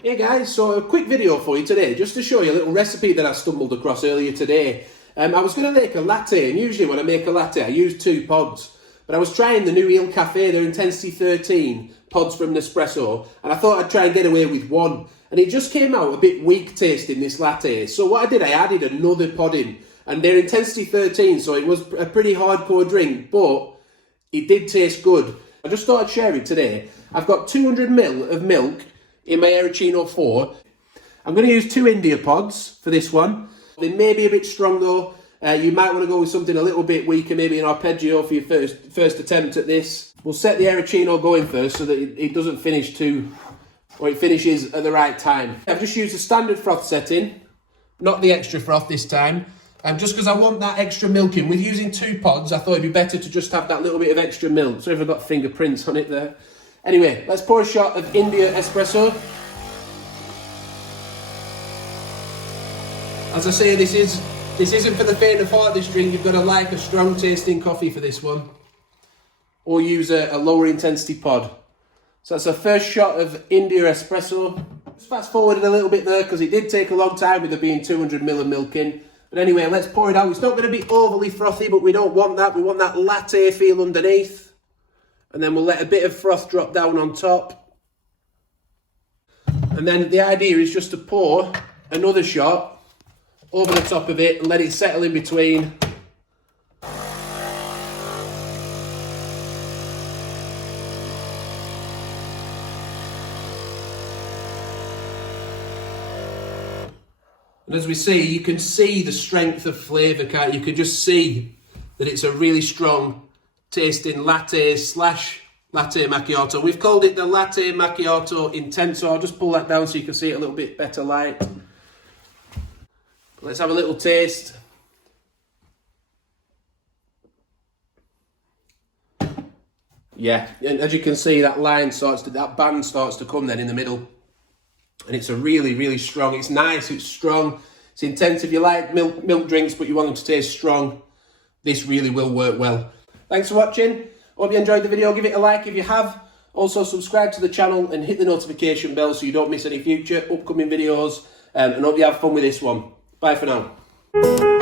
Hey guys, so a quick video for you today, just to show you a little recipe that I stumbled across earlier today. I was going to make a latte, and usually when I make a latte I use 2 pods, but I was trying the new Il Cafe, their Intensity 13 pods from Nespresso, and I thought I'd try and get away with 1, and it just came out a bit weak tasting, this latte. So what I did, I added another pod in, and they're Intensity 13, so it was a pretty hardcore drink, but it did taste good. I just thought I'd share it today. I've got 200ml of milk in my aeroccino 4. I'm going to use 2 India pods for this one. They may be a bit strong though. You might want to go with something a little bit weaker, maybe an arpeggio for your first attempt at this. We'll set the aeroccino going first so that it doesn't finish or it finishes at the right time. I've just used the standard froth setting, not the extra froth this time. Just because I want that extra milk in. With using 2 pods, I thought it'd be better to just have that little bit of extra milk. So I've got fingerprints on it there. Anyway, let's pour a shot of India espresso. As I say, this isn't for the faint of heart, this drink. You've got to like a strong tasting coffee for this one. Or use a lower intensity pod. So that's our first shot of India espresso. Just fast forwarded a little bit there because it did take a long time with there being 200ml of milk in. But anyway, let's pour it out. It's not going to be overly frothy, but we don't want that. We want that latte feel underneath. And then we'll let a bit of froth drop down on top. And then the idea is just to pour another shot over the top of it and let it settle in between. And as we see, you can see the strength of flavour, can't you? You can just see that it's a really strong tasting latte / latte macchiato. We've called it the Latte Macchiato Intenso. I'll just pull that down so you can see it a little bit better light. Let's have a little taste. Yeah, and as you can see, that band starts to come then in the middle. And it's a really, really strong, it's nice, it's strong, it's intense. If you like milk drinks but you want them to taste strong, this really will work well. Thanks for watching. Hope you enjoyed the video. Give it a like if you have. Also subscribe to the channel and hit the notification bell so you don't miss any future upcoming videos. And hope you have fun with this one. Bye for now.